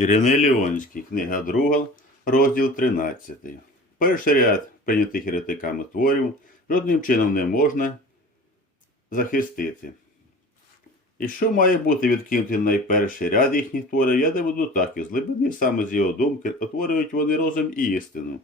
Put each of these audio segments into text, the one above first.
Ірина Леонський, книга 2, розділ 13. Перший ряд прийнятих еретиками творів жодним чином не можна захистити. І що має бути відкинутий найперший ряд їхніх творів, я доведу так, із глибини саме з його думки отворюють вони розум і істину,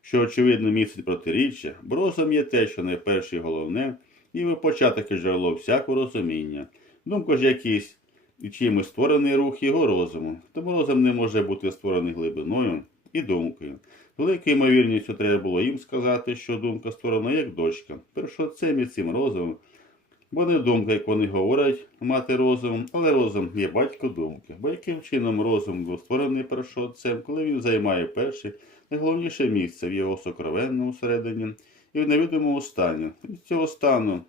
що очевидно містить протиріччя, бо розум є те, що найперше і головне, і ви початок і джерело всякого розуміння. Думка ж якийсь і чимось створений рух його розуму, тому розум не може бути створений глибиною і думкою. Великою ймовірністю треба було їм сказати, що думка створена як дочка, першоцем і цим розумом, бо не думка, як вони говорять, мати розум, але розум є батько думки. Бо яким чином розум був створений першоцем, коли він займає перше, найголовніше місце в його сокровенному всередині і в невідомому стані. Від цього стану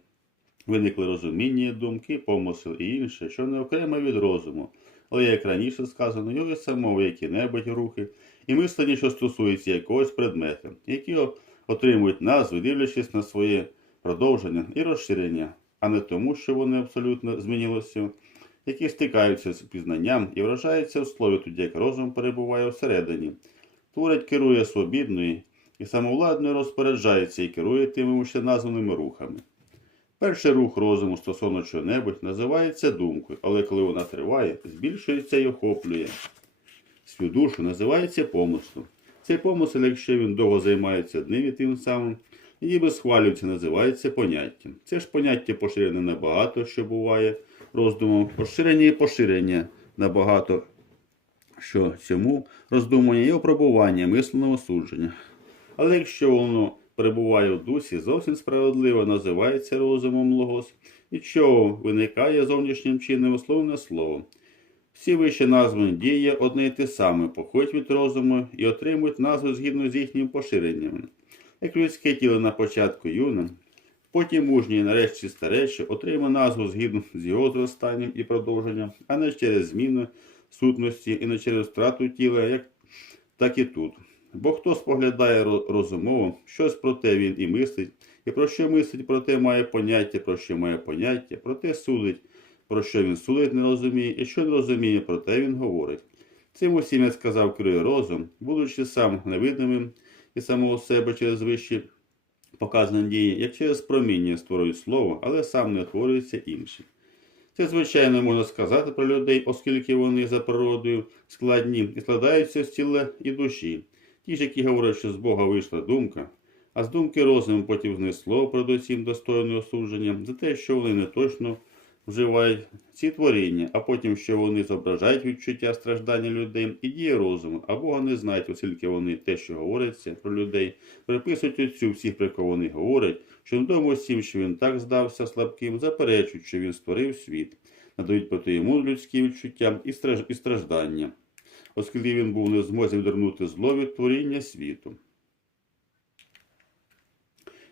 виникли розуміння, думки, помисел і інше, що не окремо від розуму, але, як раніше сказано, його самого які-небудь рухи, і мислення, що стосується якогось предмета, які отримують назву, дивлячись на своє продовження і розширення, а не тому, що вони абсолютно змінилося, які стикаються з пізнанням і вражаються в слові, тоді як розум перебуває всередині, творить керує свобідною і самовладно розпоряджається і керує тими вище названими рухами. Перший рух розуму стосовно чого-небудь називається думкою, але коли вона триває, збільшується і охоплює. Свою душу називається помислом. Цей помисел, якщо він довго займається одним і тим самим, і ніби схвалюється, називається поняттям. Це ж поняття поширене набагато, що буває роздумом, поширення і поширення набагато, що цьому роздумування є опробування мисленого судження. Але якщо воно перебуває в дусі, зовсім справедливо називається розумом логос, і що виникає зовнішнім чином условне слово. Всі вище названі дії одне й те саме, походять від розуму і отримують назву згідно з їхнім поширенням. Як людське тіло на початку юне, потім мужнє і нарешті старече отримує назву згідно з його зростанням і продовженням, а не через зміну сутності і не через втрату тіла, як так і тут. Бо хто споглядає розумово, щось про те він і мислить, і про що мислить, про те має поняття, про що має поняття, про те судить, про що він судить, не розуміє, і що не розуміє, про те він говорить. Цим усім я сказав керує розум, будучи сам невидимим і самого себе через вищі показані дії, як через проміння створюють слово, але сам не творюється інші. Це, звичайно, можна сказати про людей, оскільки вони за природою складні і складаються з тіла і душі. Ті ж, які говорять, що з Бога вийшла думка, а з думки розуму потім знесло передусім достойне осудження за те, що вони не точно вживають ці творіння, а потім, що вони зображають відчуття страждання людей і дії розуму, а Бога не знають, оскільки вони те, що говориться про людей, приписують отцю всіх, про кого вони говорять, що відомо всім, що він так здався слабким, заперечують, що він створив світ, надають проти йому людські відчуття і страждання, оскільки він був не в змозі відвернути зло від творіння світу.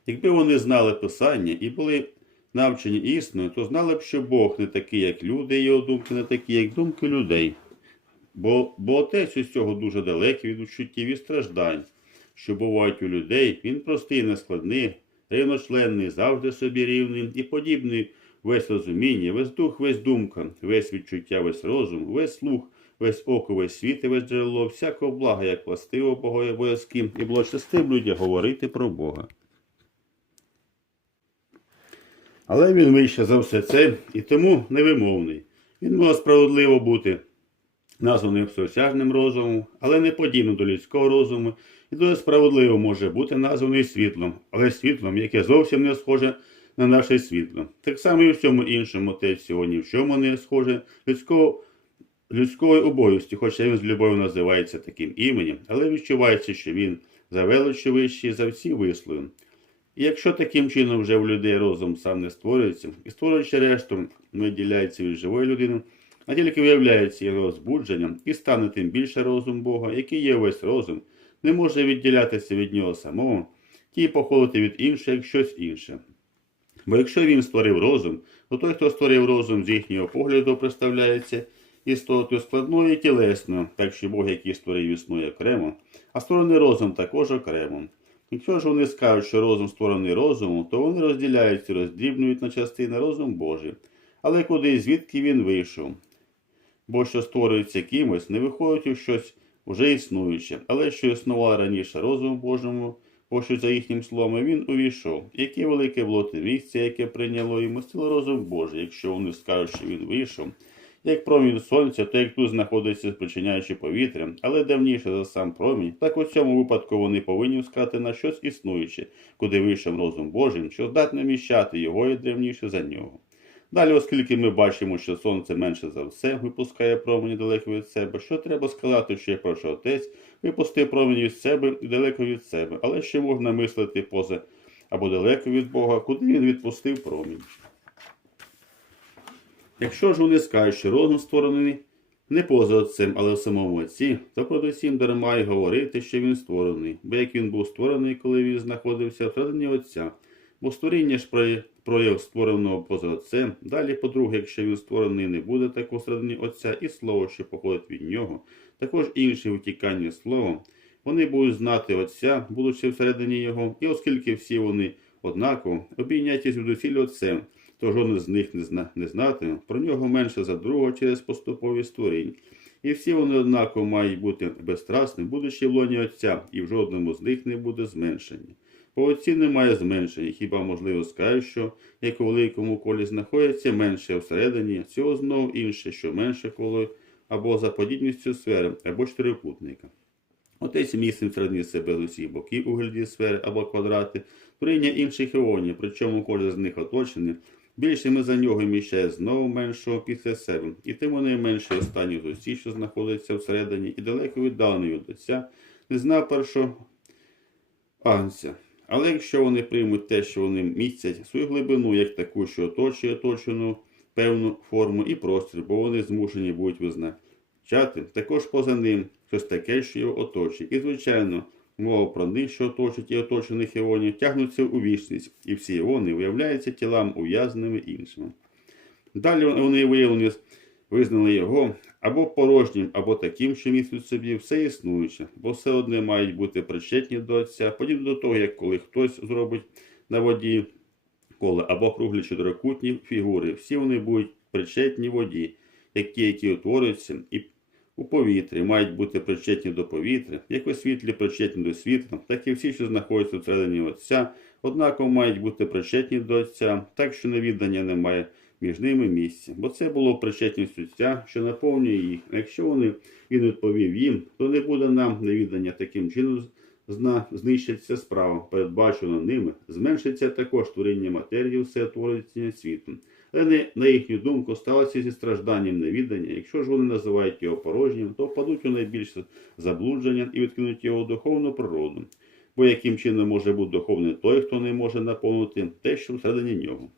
Якби вони знали Писання і були навчені істиною, то знали б, що Бог не такий, як люди, і його думки не такі, як думки людей. Бо, бо отець із цього дуже далекий від учуттів і страждань, що бувають у людей, він простий, нескладний, рівночленний, завжди собі рівний і подібний весь розуміння, весь дух, весь думка, весь відчуття, весь розум, весь слух, весь око, весь світ і весь джерело, всякого блага, як властиво Богові обов'язки, і було чистим людям говорити про Бога. Але він вище за все це і тому невимовний. Він може справедливо бути названий всеосяжним розумом, але не подібним до людського розуму, і дуже справедливо може бути названий світлом, але світлом, яке зовсім не схоже на наше світло. Так само і в всьому іншому отець сьогодні в чому не схоже людського, людської обов'язки, хоча він з любов'ю називається таким іменем, але відчувається, що він за величі вищий за всі вислови. І якщо таким чином вже у людей розум сам не створюється, і створюючи решту, не відділяється від живої людини, а тільки виявляється його збудженням, і стане тим більше розум Бога, який є весь розум, не може відділятися від нього самого, ті походити від іншого як щось інше. Бо якщо він створив розум, то той, хто створив розум з їхнього погляду, представляється істотою складною і тілесною, так що Бог, який створив, існує окремо, а створений розум також окремо. Якщо ж вони скажуть, що розум створений розумом, то вони розділяються, роздрібнюють на частини розум Божий. Але куди і звідки він вийшов? бо що створюється кимось, не виходить у щось вже існуюче, але що існувало раніше розуму Божому, бо що за їхнім словом він увійшов. Яке велике було те місце, яке прийняло і містило розум Божий, якщо вони скажуть, що він вийшов. Як промінь сонця, то як тут знаходиться, спричиняючи повітря, але давніше за сам промінь, так у цьому випадку вони повинні сказати на щось існуюче, куди вийшов розум Божий, що здатне міщати його і древніше за нього. Далі, оскільки ми бачимо, що сонце менше за все випускає промені далеко від себе, що треба сказати, що якщо отець випустив промені від себе і далеко від себе, але ще можна мислити поза або далеко від Бога, куди він відпустив промінь. Якщо ж вони скажуть, що розум створений не поза отцем, але в самому отці, то передусім дарма й говорити, що він створений, бо як він був створений, коли він знаходився всередині отця, бо створіння ж прояв створеного поза отцем. Далі, по-друге, якщо він створений не буде так всередині отця, і слово, що походить від нього, також інші втікання словом, вони будуть знати отця, будучи всередині його, і оскільки всі вони однаково обійняті звідусіль отцем, то жоден з них не, зна, знатиме про нього менше за другого через поступові створіння. І всі вони однаково мають бути безстрастними, будучи в лоні Отця, і в жодному з них не буде зменшення. По отці немає зменшення, хіба можливо сказати, що як у великому колі знаходиться менше всередині, цього знову інше, що менше коло або за подібністю сфери, або чотирикутника. Отець місцем всередині себе з усіх боків у вигляді сфери або квадрати, творіння інших іонів, причому кожен з них оточений, більшими за нього міщає знову меншого після себе, і тим вони менше останні з усіх, що знаходяться всередині, і далеко віддалений від отця, не знав першого агнця. Але якщо вони приймуть те, що вони містять свою глибину, як таку, що оточує оточену певну форму і простір, бо вони змушені будуть визначати, також поза ним щось таке, що його оточує. І, звичайно, мова про них, що оточують і оточених іонів, тягнуться у вічність, і всі іони виявляються тілам ув'язненими іншими. Далі вони виявлені, визнали його або порожнім, або таким, що містить собі все існуюче, бо все одне мають бути причетні до Отця, подібно до того, як коли хтось зробить на воді коле або круглі чотирикутні фігури, всі вони будуть причетні воді, як ті, які утворюються, і у повітрі мають бути причетні до повітря, як у світлі причетні до світла, так і всі, що знаходяться всередині Отця, однаково мають бути причетні до Отця, так що невіддання немає між ними місця. Бо це було причетністю Отця, що наповнює їх. А якщо вони, він відповів їм, то не буде нам невіддання таким чином знищиться справа, передбачена ними, зменшиться також творіння матерії, все твориться світом. Але не, на їхню думку сталося зі стражданням невідання. Якщо ж вони називають його порожнім, то впадуть у найбільше заблудження і відкинуть його духовну природу. Бо яким чином може бути духовний той, хто не може наповнити те, що всередині нього.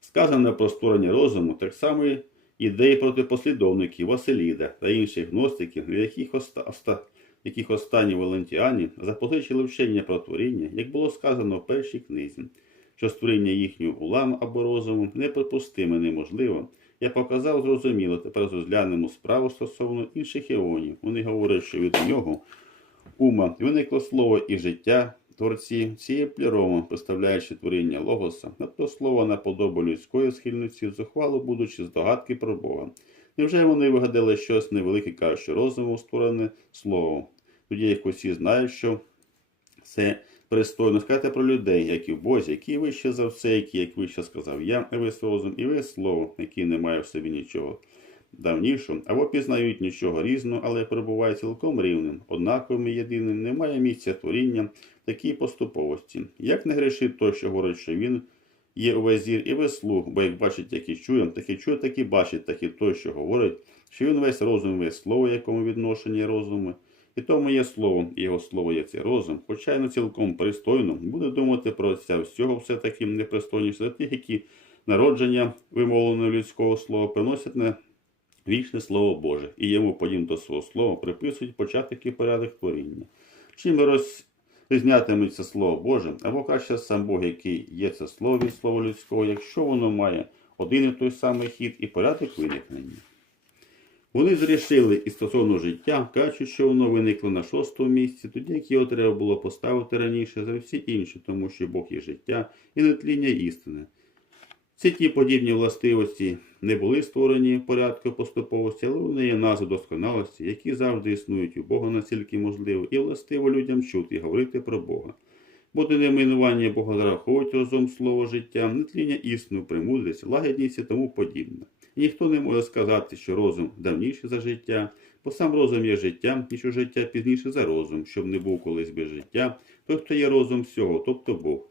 Сказане про створення розуму так само і ідеї проти послідовників Василіда та інших гностиків, від яких, оста, оста, яких останні валентіані запозичили вчення про творіння, як було сказано в першій книзі, що створіння їхнього улам або розуму неприпустиме, неможливо. Я показав зрозуміло, тепер розглянемо справу стосовно інших іонів. Вони говорять, що від нього ума виникло слово і життя творці цієї пліроми, представляючи творіння логоса, на слово наподобу людської схильності, зухвало будучи здогадки про Бога. Невже вони вигадали щось невелике, кажучи, розуму створене слово? Тоді як усі знають, що це пристойно сказати про людей, як і в Бозі, які вище за все, які, як вище сказав я, весь розум і весь слово, який не має в собі нічого давнішого, або пізнають нічого різного, але перебуває цілком рівним, однаковим і єдиним, немає місця творіння такій поступовості. Як не грішить той, що говорить, що він є увесь зір і весь слух, бо як бачить, так і чує, так і чує, так і бачить, так і той, що говорить, що він весь розум, весь слово, якому відношення розуму. І тому є слово, і його слово є цей розум, хоча й не цілком пристойно, буде думати про це всього все-таки непристойніше за тих, які народження вимовленого людського слова приносять на вічне слово Боже, і йому подібно до свого слова приписують початок і порядок творіння. Чим розрізнятиметься Слово Боже, або краще сам Бог, який є це слово від слова людського, якщо воно має один і той самий хід і порядок виникнення. Вони зрішили і стосовно життя, кажучи, що воно виникло на шостому місці, тоді як його треба було поставити раніше за всі інші, тому що Бог є життя і нетління істини. Всі ті подібні властивості не були створені порядку поступовості, але вони є назви досконалості, які завжди існують у Бога настільки можливо, і властиво людям чути і говорити про Бога. Буде неминування Бога зараховувати разом слово життя, нетління істину, премудрість, лагідність і тому подібне. І ніхто не може сказати, що розум давніший за життя, бо сам розум є життям, і що життя пізніше за розум, щоб не був колись без життя, той, хто є розум всього, тобто Бог.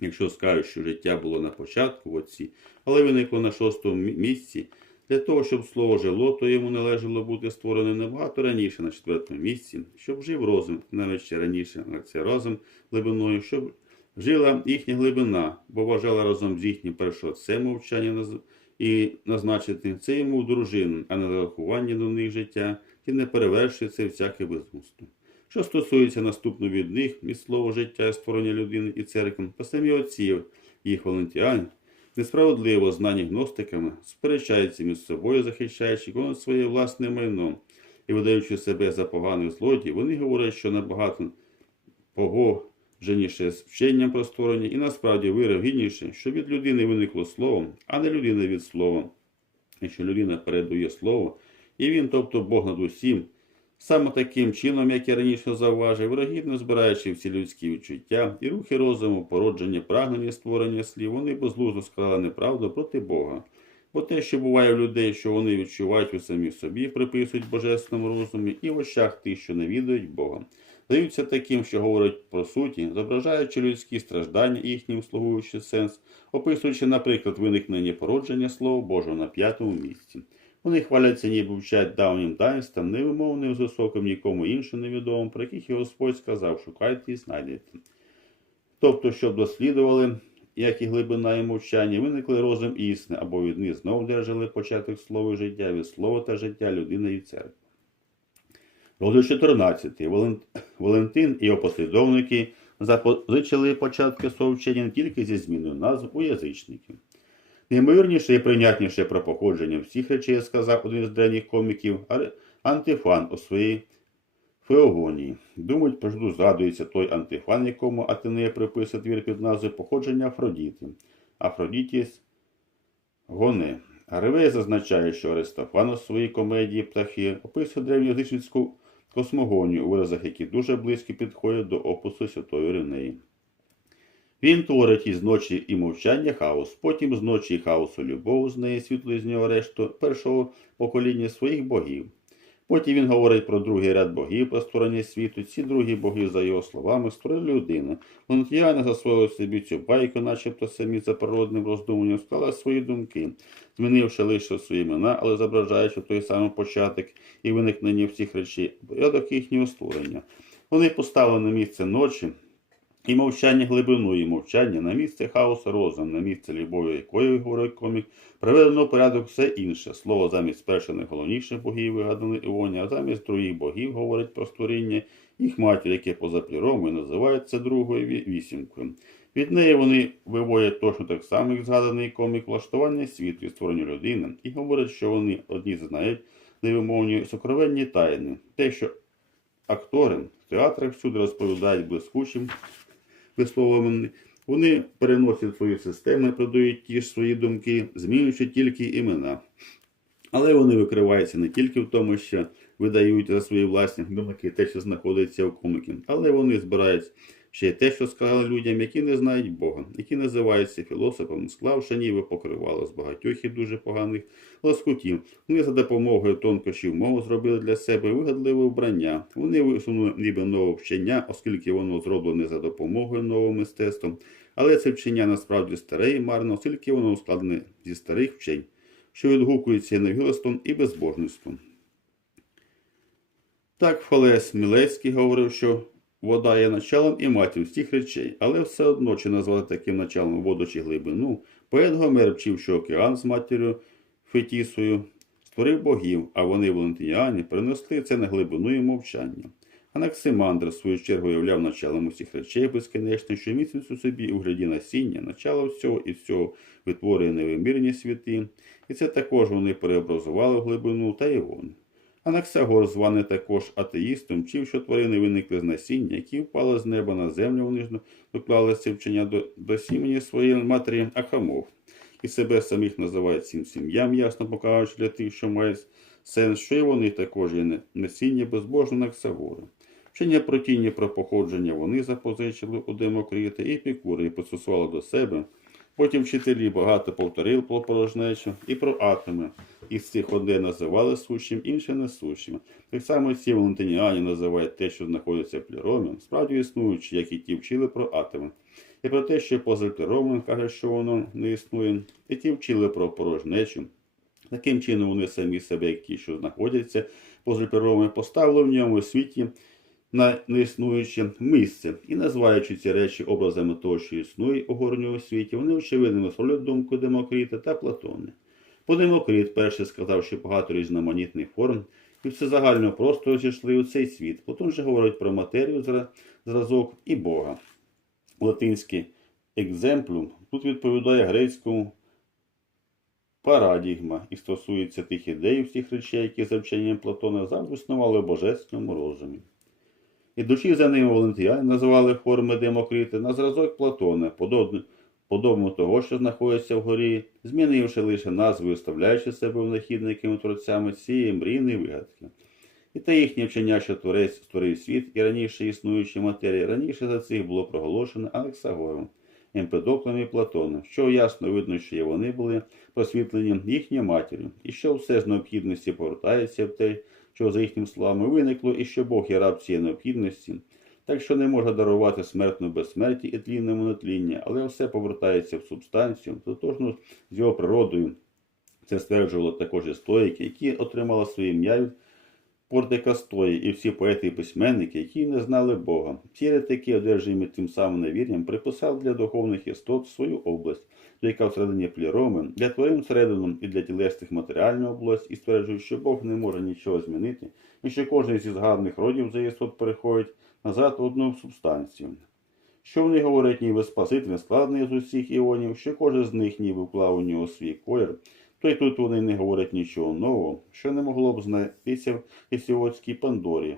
Якщо скажуть, що життя було на початку в отці, але виникло на шостому місці, для того, щоб слово жило, то йому належало бути створене набагато раніше на четвертому місці, щоб жив розум, навіть ще раніше на це розум глибиною, щоб жила їхня глибина, бо вважала разом з їхнім першоотцем мовчання і назначити це йому в дружину, а не зарахування до них життя, і не перевершує це всяке безумство. Що стосується наступно від них, від слова життя і створення людини і церкви, то самі отців, їх валентіан, несправедливо знані гностиками, сперечаються між собою, захищаючи кожне своє власне майно і видаючи себе за поганих злодіїв, вони говорять, що набагато погодженіше з вченням про створення і насправді вирогідніше, що від людини виникло слово, а не людина від слова. І що людина передує слово, і він, тобто Бог над усім, Саме таким чином, як я раніше зауважив, вирогідно збираючи всі людські відчуття і рухи розуму, породження, прагнення створення слів, вони безглуздо сказали неправду проти Бога. Бо те, що буває в людей, що вони відчувають у самі собі, приписують божественному розумі і в очах тих, що не відають Бога. Здаються таким, що говорять про суті, зображаючи людські страждання і їхнім слугуючи сенс, описуючи, наприклад, виникнення породження Слова Божого на п'ятому місці. Вони хваляться, ніби вчать давнім таїнствам, невимовним з високим нікому іншим невідомим, про яких і Господь сказав, шукайте і знайдете. Тобто, щоб дослідували, як і глибина і мовчання, виникли розум істини, або від них знов держали початок слова і життя, від слова та життя людини і церкви. Розділ 14. Вален- Валентин і його послідовники запозичили початки свого вчення не тільки зі зміною назв у язичників. Неймовірніше і прийнятніше про походження всіх речей сказав один з древніх коміків Антифан у своїй Феогонії. Думають, пожду згадується той антифан, якому Атенея приписує твір під назвою походження Афродіти. Афродітіс Гоне. Гаревей зазначає, що Аристофан у своїй комедії птахи описує древньоязичницьку космогонію у виразах, які дуже близько підходять до опису Святої Ринеї. Він творить із ночі і мовчання хаос, потім з ночі і хаосу любов, з неї світло з нього решту першого покоління своїх богів. Потім він говорить про другий ряд богів про створення світу. Ці другі боги, за його словами, створили людину. Лонтіяни засвоїли собі цю байку, начебто самі за природним роздуманням, склали свої думки, змінивши лише свої імена, але зображаючи той самий початок і виникнення всіх речей, порядок їхнього створення. Вони поставили на місце ночі, і мовчання глибину, і мовчання на місце хаосу розум, на місце любові, якої говорить комік, приведено в порядок все інше. Слово замість перших найголовніших богів вигадали Іоні, а замість других богів говорить про створіння їх матір, яке поза пліром і називають другою вісімкою. Від неї вони виводять точно так само, як згаданий комік влаштування світу і створення людини, і говорять, що вони одні знають невимовні сокровенні тайни. Те, що актори в театрах всюди розповідають блискучим висловами. Вони переносять свої системи, продають ті ж свої думки, змінюючи тільки імена. Але вони викриваються не тільки в тому, що видають за свої власні думки те, що знаходиться у коміки, але вони збирають ще й те, що сказали людям, які не знають Бога, які називаються філософами, склавши ніби покривало з багатьох і дуже поганих лоскутів. Вони за допомогою тонкощів мови зробили для себе вигадливе вбрання. Вони висунули ніби нове вчення, оскільки воно зроблене за допомогою нового мистецтва. Але це вчення насправді старе і марне, оскільки воно ускладнене зі старих вчень, що відгукується невілостом і безбожництвом. Так Фалес Мілецький говорив, що вода є началом і матір всіх речей, але все одно чи назвати таким началом воду чи глибину, поет Гомер вчив, що океан з матір'ю Фетісою створив богів, а вони, валентиніані, перенесли це на глибину і мовчання. Анаксимандр, в свою чергу, являв началом усіх речей безкінечно, що містить у собі у гляді насіння, начало всього і всього витворює невимірні світи, і це також вони переобразували в глибину та Івон. Анаксагор, званий також атеїстом, вчив, що тварини виникли з насіння, які впали з неба на землю, вони ж доклалися вчення до, до сімені своєї матері Ахамов. і себе самих називають цим сім'ям, ясно покажучи для тих, що мають сенс, що і вони також є несіння безбожного Ксавори. Вчення про тіні про походження вони запозичили у Демокрита і Епікура і пристосували до себе. Потім вчителі багато повторили про порожнечу і про атоми. Із цих одне називали сущим, інше несущим. Так само ці валентиніані називають те, що знаходиться в пліромі, справді існуючи, як і ті вчили про атоми. І про те, що поза пліромом каже, що воно не існує, і ті вчили про порожнечу. Таким чином вони самі себе, як ті, що знаходяться поза пліромом, поставили в ньому світі на неіснуюче місце і називаючи ці речі образами того, що існує у горньому світі, вони очевидно висловлюють думку Демокрита та Платони. Бо Демокрит перший сказав, що багато різноманітних форм, і все загально просто зійшли у цей світ. Потім же говорить про матерію, зразок і Бога. Латинський екземплюм тут відповідає грецькому парадігма і стосується тих ідей, всіх речей, які за вченням Платона завжди існували в божественному розумі. Ідучи за ними Валентіяни називали форми Демокрити на зразок Платона, подобно, того, що знаходиться вгорі, змінивши лише назви, і вставляючи себе винахідниками творцями цієї мрійної вигадки. І те їхнє вчення, що творець створив світ і раніше існуючі матерії, раніше за цих було проголошено Алексагором, Емпедоклем і Платоном, що ясно видно, що вони були просвітлені їхньою матір'ю, і що все з необхідності повертається в те, що за їхніми словами виникло, і що Бог є раб цієї необхідності, так що не може дарувати смертну безсмерті і тлінному нетління, але все повертається в субстанцію, тотожну з його природою. Це стверджувало також і стоїки, які отримали своє ім'я від Портика Стої і всі поети і письменники, які не знали Бога. Ці ретики, одержані тим самим невір'ям, приписали для духовних істот свою область, до яка всередині пліроми, для тварин всередину і для тілесних матеріальну область, і стверджують, що Бог не може нічого змінити, і що кожен зі згаданих родів за істот переходить назад одну субстанцію. Що вони говорять, ніби Спаситель складений з усіх іонів, що кожен з них ніби вклав у нього свій колір, то й тут вони не говорять нічого нового, що не могло б знайтися в Гесіотській Пандорі.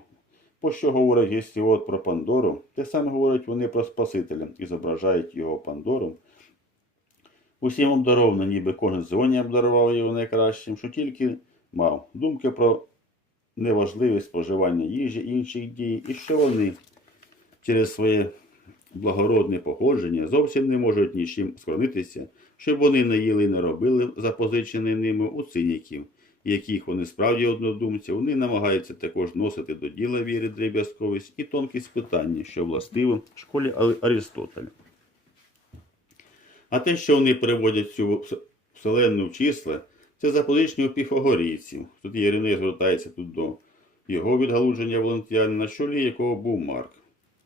По що говорить Гесіот про Пандору, те саме говорять вони про Спасителя і зображають його Пандору. Усім обдаровано, ніби кожен з іонів обдарував його найкращим, що тільки мав думки про неважливість споживання їжі інших дій, і що вони через своє благородне походження зовсім не можуть нічим скронитися, щоб вони не їли і не робили запозичені ними у циніків, яких вони справді однодумці, вони намагаються також носити до діла віри дріб'язковість і тонкість питання, що властиво в школі Ар- Аристотеля. А те, що вони переводять цю вс- вселенну в числа, це запозичення у піфагорійців. Тут Єриней звертається тут до його відгалудження Валентіана, на чолі якого був Марк.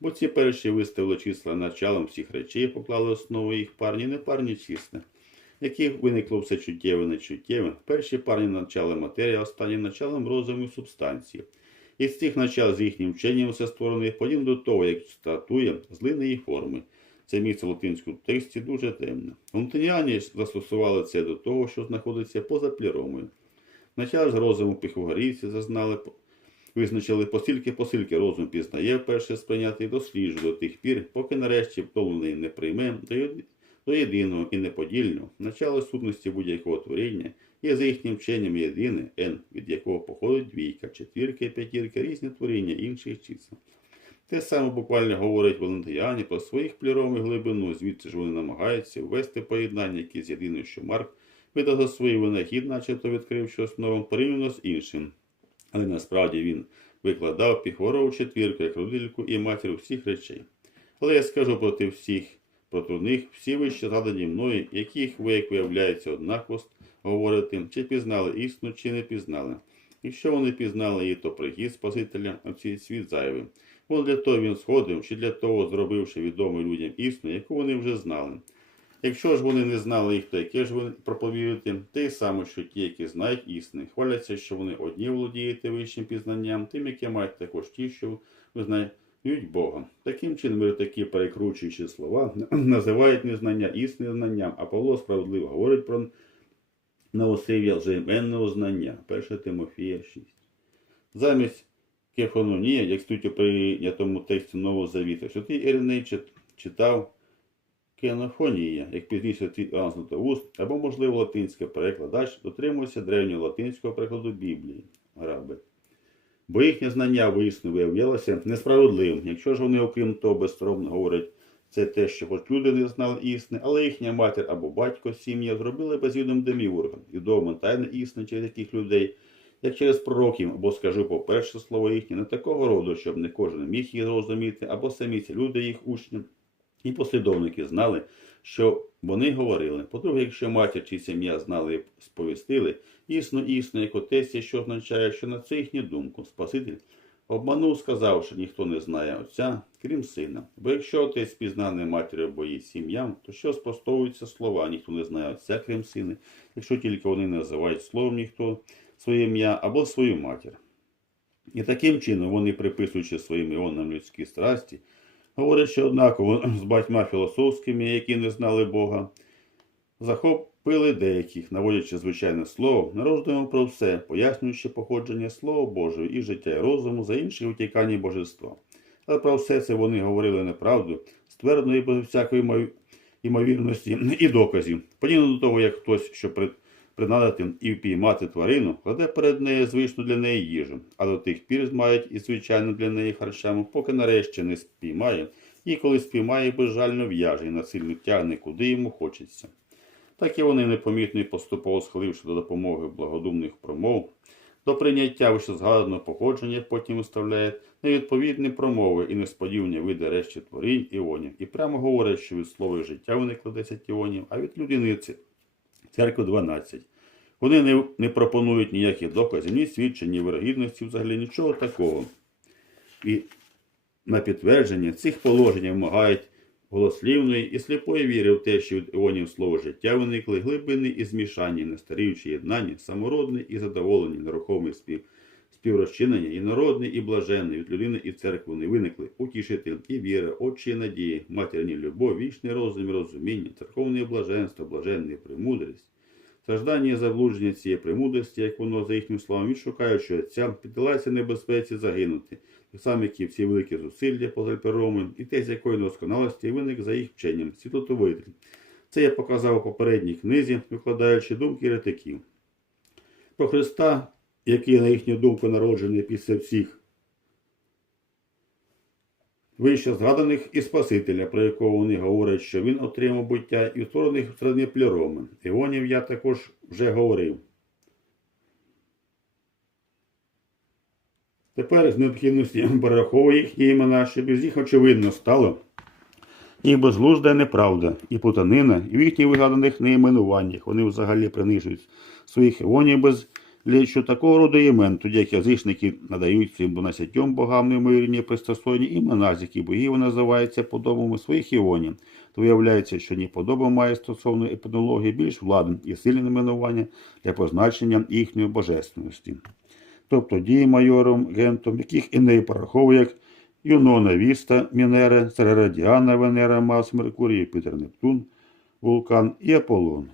Бо ці перші виставили числа началом всіх речей, поклали основу їх парні, непарні числа, яких виникло все чуттєве, нечуттєве. Перші парні начали матерія, останні началом розуму і субстанції. І з цих начал з їхнім вченням все створене, подібно до того, як статує злиної форми. Це місце в латинському тексті дуже темне. Латиняні застосували це до того, що знаходиться поза пліромою. Начало з розуму піхогорійці зазнали Визначили постільки посильки розум пізнає вперше сприйняти досліджує до тих пір, поки нарешті втомлений не прийме до єдиного і неподільного начало сутності будь-якого творіння є за їхнім вченням єдине n, від якого походить двійка, четвірка і п'ятірка, різні творіння інших чисел. Те саме буквально говорить Валентияні про своїх пліром глибину, звідси ж вони намагаються ввести поєднання, які з єдиною, що Марк видав за свій винахід, начебто відкрив щось нове, порівняно з іншим. Але насправді він викладав піхорову четвірку як родительку і матір всіх речей. Але я скажу проти всіх, проти них всі вище згадані мною, яких ви, як виявляється, однаково говорите, чи пізнали істину, чи не пізнали. Якщо вони пізнали її, то прихід Спасителя у цей світ зайвий. Бо для того він сходив, чи для того, зробивши відомою людям істину, яку вони вже знали. Якщо ж вони не знали їх, то яке ж ви проповідуєте? Те саме, що ті, які знають істини, хваляться, що вони одні володієте вищим пізнанням, тим, яке мають також ті, що визнають Бога. Таким чином, такі перекручуючі слова називають незнання істини знанням, а Павло справедливо говорить про наосив'я взаємного знання. 1 Тимофія 6. Замість кефононія, як стуть у прийнятому тексті Нового Завіту, святий Іриней чит- читав кенофонія, як пізніше Іоанн або, можливо, латинський перекладач дотримується древнього латинського перекладу Біблії. Граби. Бо їхнє знання висну виявлялося несправедливим, якщо ж вони, окрім того, безсоромно говорять це те, що хоч люди не знали істини, але їхня матір або батько, сім'я зробили безвідом деміурга, відомо тайне істини через таких людей, як через пророків, або скажу по-перше слово їхнє, не такого роду, щоб не кожен міг їх зрозуміти, або самі ці люди, їх учні, і послідовники знали, що вони говорили. По-друге, якщо матір чи сім'я знали і сповістили, існо, існо, як отець, що означає, що на це їхню думку Спаситель обманув, сказав, що ніхто не знає отця, крім сина. Бо якщо отець пізнаний матір'ю або її сім'ям, то що спростовуються слова, ніхто не знає отця, крім сина, якщо тільки вони називають словом ніхто своє ім'я або свою матір. І таким чином вони, приписуючи своїм іонам людські страсті, говорять, що однаково з батьма філософськими, які не знали Бога, захопили деяких, наводячи звичайне слово, не роздумом про все, пояснюючи походження Слова Божого і життя і розуму за інші утікання божества. Але про все це вони говорили неправду, ствердної без всякої мов- імовірності і доказів. Подібно до того, як хтось, що при принадити і впіймати тварину, кладе перед нею звичну для неї їжу, а до тих пір мають і звичайно для неї харчами, поки нарешті не спіймає, і коли спіймає, безжально в'яже і насильно тягне, куди йому хочеться. Так і вони непомітно і поступово схиливши до допомоги благодумних промов, до прийняття вищезгаданого походження потім виставляє невідповідні промови і несподівані види решті творінь іонів, і прямо говорять, що від слова життя виникло 10 іонів, а від людиниці церкви 12. Вони не, не пропонують ніяких доказів, ні свідчень, ні вирогідності, взагалі нічого такого. І на підтвердження цих положень вимагають голослівної і сліпої віри в те, що від іонів слово життя виникли глибини і змішання, нестаріючі єднання, самородне і задоволені, нерухомий спів, співрозчинення, і народний, і блаженний від людини і церкви не виникли, утішитель і віра, очі і надії, матерні любов, вічний розум і розуміння, церковне блаженство, блаженне премудрість. Страждання і заблудження цієї премудрості, як воно за їхнім словом, відшукаючи отця, піддалася небезпеці загинути, так само, як і всі великі зусилля поза і те, з якої досконалості виник за їх вченням, світлотовитель. Це я показав у попередній книзі, викладаючи думки ретиків. Про Христа, який, на їхню думку, народжений після всіх вище згаданих і Спасителя, про якого вони говорять, що він отримав буття і утворених всередині пліроми. Іонів я також вже говорив. Тепер з необхідності перераховує їхні імена, щоб із їх очевидно стало їх безглузда неправда і путанина, і в їхніх вигаданих неіменуваннях вони взагалі принижують своїх іонів без лічу такого роду імен, тоді як язичники надають цим 12 богам неймовірні пристосовані імена, з яких богів називаються подобами своїх іонів. То виявляється, що ні подоба має стосовно епідології більш владне і сильне іменування для позначення їхньої божественності. Тобто дії майором, гентом, яких Іней пораховує як Юнона Віста, Мінера, Церера Діана, Венера, Марс, Меркурій, Юпітер, Нептун, Вулкан і Аполлон.